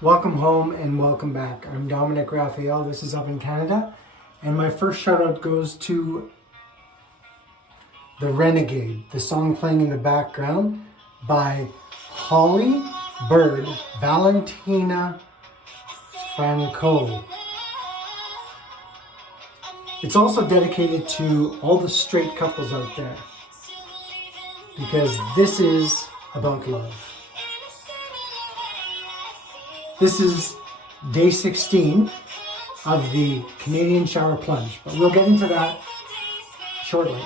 Welcome home and welcome back. I'm Dominic Raphael. This is Up in Canada. And my first shout out goes to The Renegade, the song playing in the background by Holly Bird Valentina Franco. It's also dedicated to all the straight couples out there because this is about love. This is day 16 of the Canadian shower plunge, but we'll get into that shortly.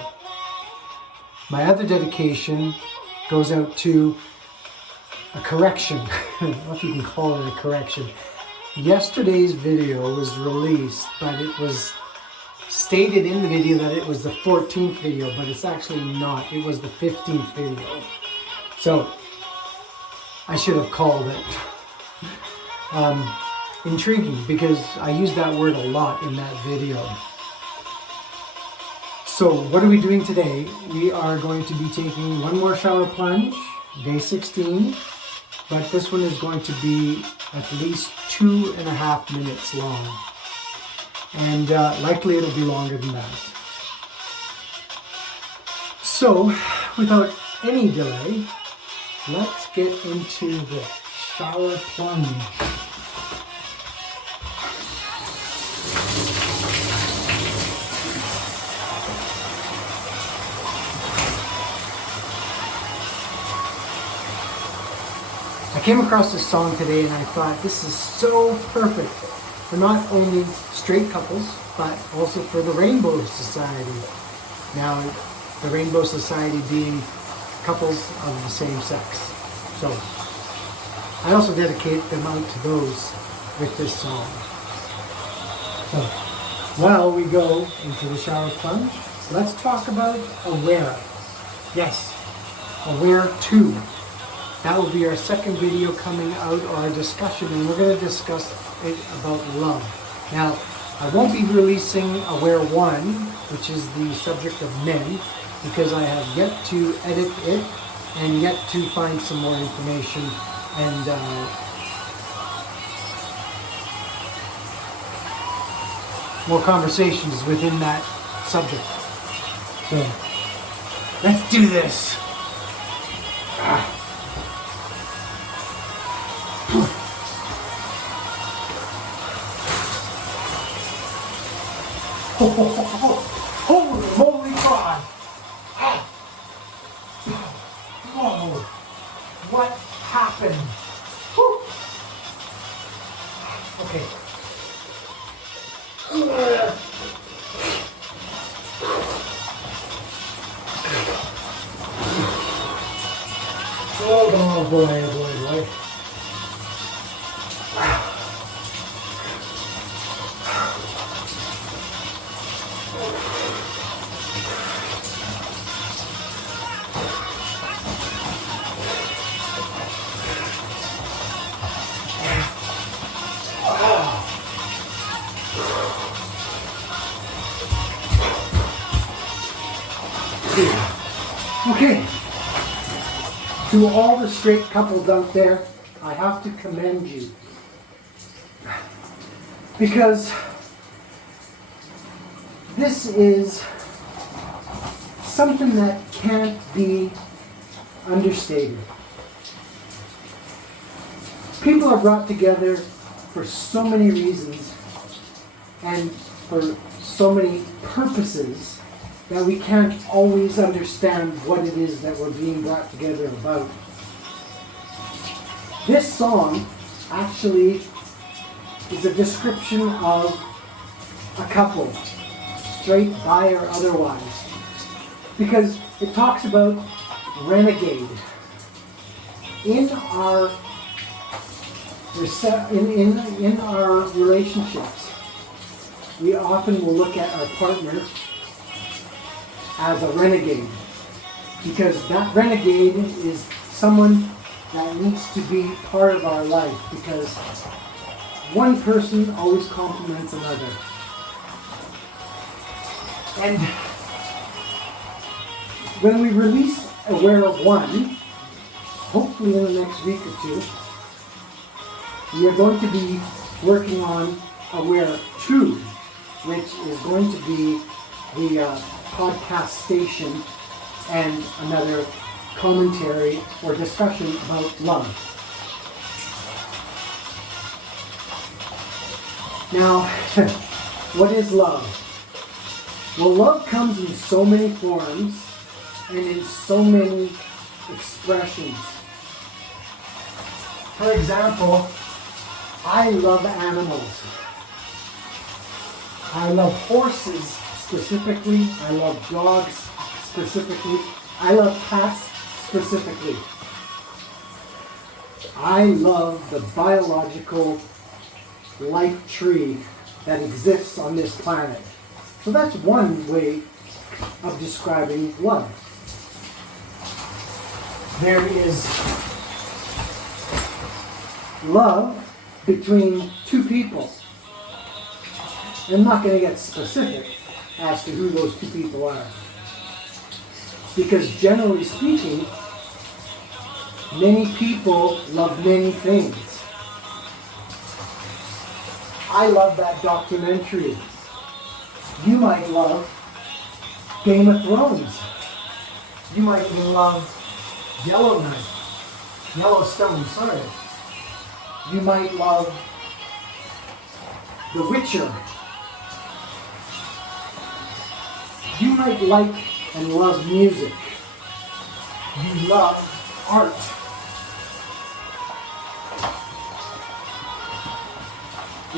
My other dedication goes out to a correction. I don't know if you can call it a correction. Yesterday's video was released, but it was stated in the video that it was the 14th video, but it's actually not. It was the 15th video. So I should have called it intriguing because I used that word a lot in that video. So what are we doing today? We are going to be taking one more shower plunge, day 16, but this one is going to be at least 2.5 minutes long. And likely it'll be longer than that. So without any delay, let's get into the shower plunge. I came across this song today and I thought this is so perfect for not only straight couples, but also for the Rainbow Society. Now, the Rainbow Society being couples of the same sex. So, I also dedicate them out to those with this song. So, while we go into the shower plunge, let's talk about Aware. Yes, Aware 2. That will be our second video coming out, or our discussion, and we're going to discuss it about love. Now, I won't be releasing Aware 1, which is the subject of men, because I have yet to edit it and yet to find some more information and more conversations within that subject. So, let's do this. Holy God! Whoa! What happened? Whew. Okay. Oh boy, oh boy. Okay, to all the straight couples out there, I have to commend you. Because this is something that can't be understated. People are brought together for so many reasons and for so many purposes that we can't always understand what it is that we're being brought together about. This song actually is a description of a couple, straight, bi, or otherwise, because it talks about renegade. In our in our relationships, we often will look at our partner as a renegade, because that renegade is someone that needs to be part of our life, because one person always complements another. And when we release Aware of 1, hopefully in the next week or two, we are going to be working on Aware 2, which is going to be the podcast station and another commentary or discussion about love. Now, what is love? Well, love comes in so many forms and in so many expressions. For example, I love animals. I love horses specifically. I love dogs specifically. I love cats specifically. I love the biological life tree that exists on this planet. So that's one way of describing love. There is love between two people. I'm not going to get specific as to who those two people are. Because generally speaking, many people love many things. I love that documentary. You might love Game of Thrones. You might even love Yellowstone, sorry. You might love The Witcher. You might like and love music. You love art.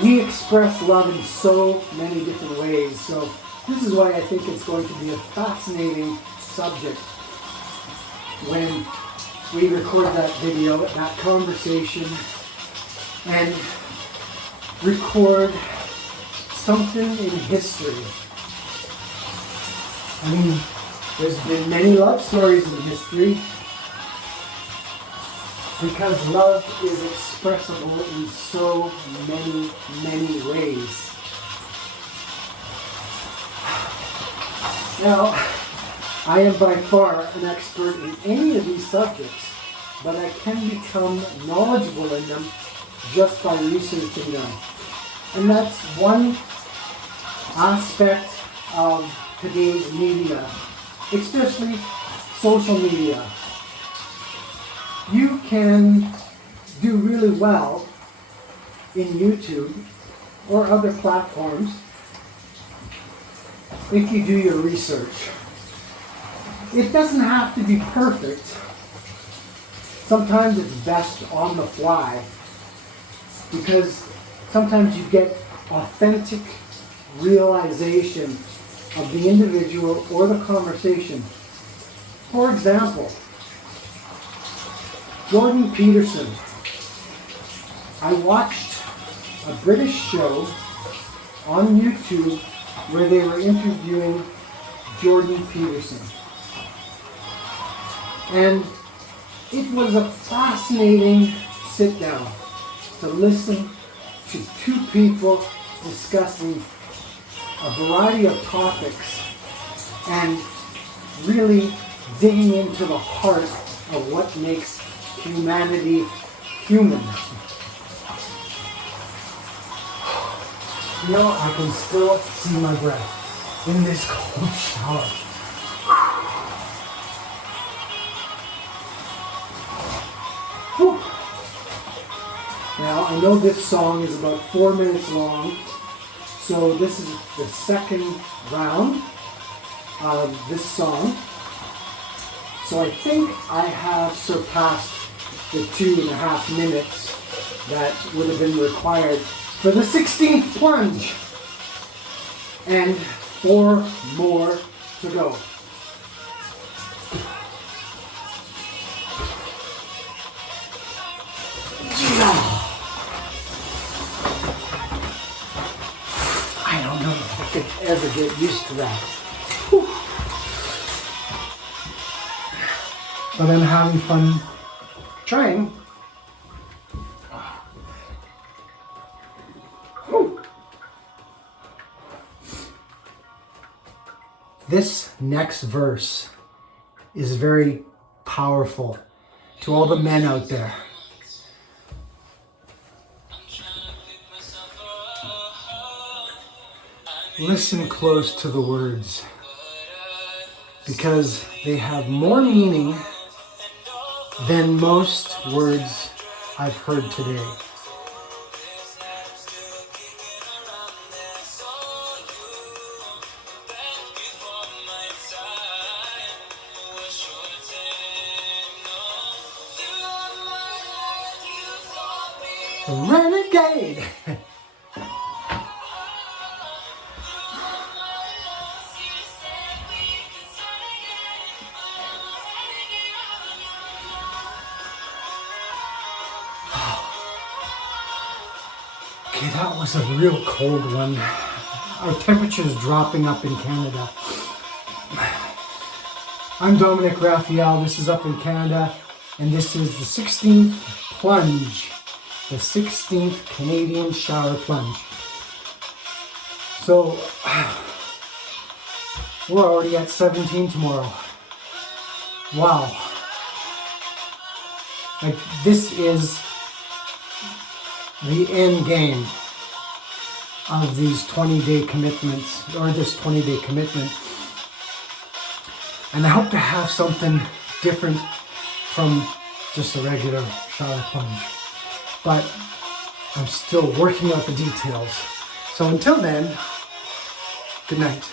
We express love in so many different ways. So this is why I think it's going to be a fascinating subject when we record that video, that conversation, and record something in history. I mean, there's been many love stories in history because love is expressible in so many, many ways. Now, I am by far an expert in any of these subjects, but I can become knowledgeable in them just by researching them. And that's one aspect of today's media, especially social media. You can do really well in YouTube or other platforms if you do your research. It doesn't have to be perfect. Sometimes it's best on the fly because sometimes you get authentic realization of the individual or the conversation. For example, Jordan Peterson. I watched a British show on YouTube where they were interviewing Jordan Peterson. And it was a fascinating sit down to listen to two people discussing a variety of topics and really digging into the heart of what makes humanity human. You know, I can still see my breath in this cold shower. Whew. Now, I know this song is about 4 minutes long, so this is the second round of this song. So I think I have surpassed the 2.5 minutes that would have been required for the 16th plunge. And 4 more to go. I don't know if I could ever get used to that. Whew. But I'm having fun trying. Whew. This next verse is very powerful to all the men out there. listen close to the words, because they have more meaning than most words I've heard today. Renegade! Okay, that was a real cold one. Our temperature is dropping up in Canada. I'm Dominic Raphael, this is Up in Canada, and this is the 16th plunge, the 16th Canadian shower plunge. So, we're already at 17 tomorrow. Wow. Like, this is the end game of these 20-day commitments, or this 20-day commitment. And I hope to have something different from just a regular shower plunge. But I'm still working out the details. So until then, good night.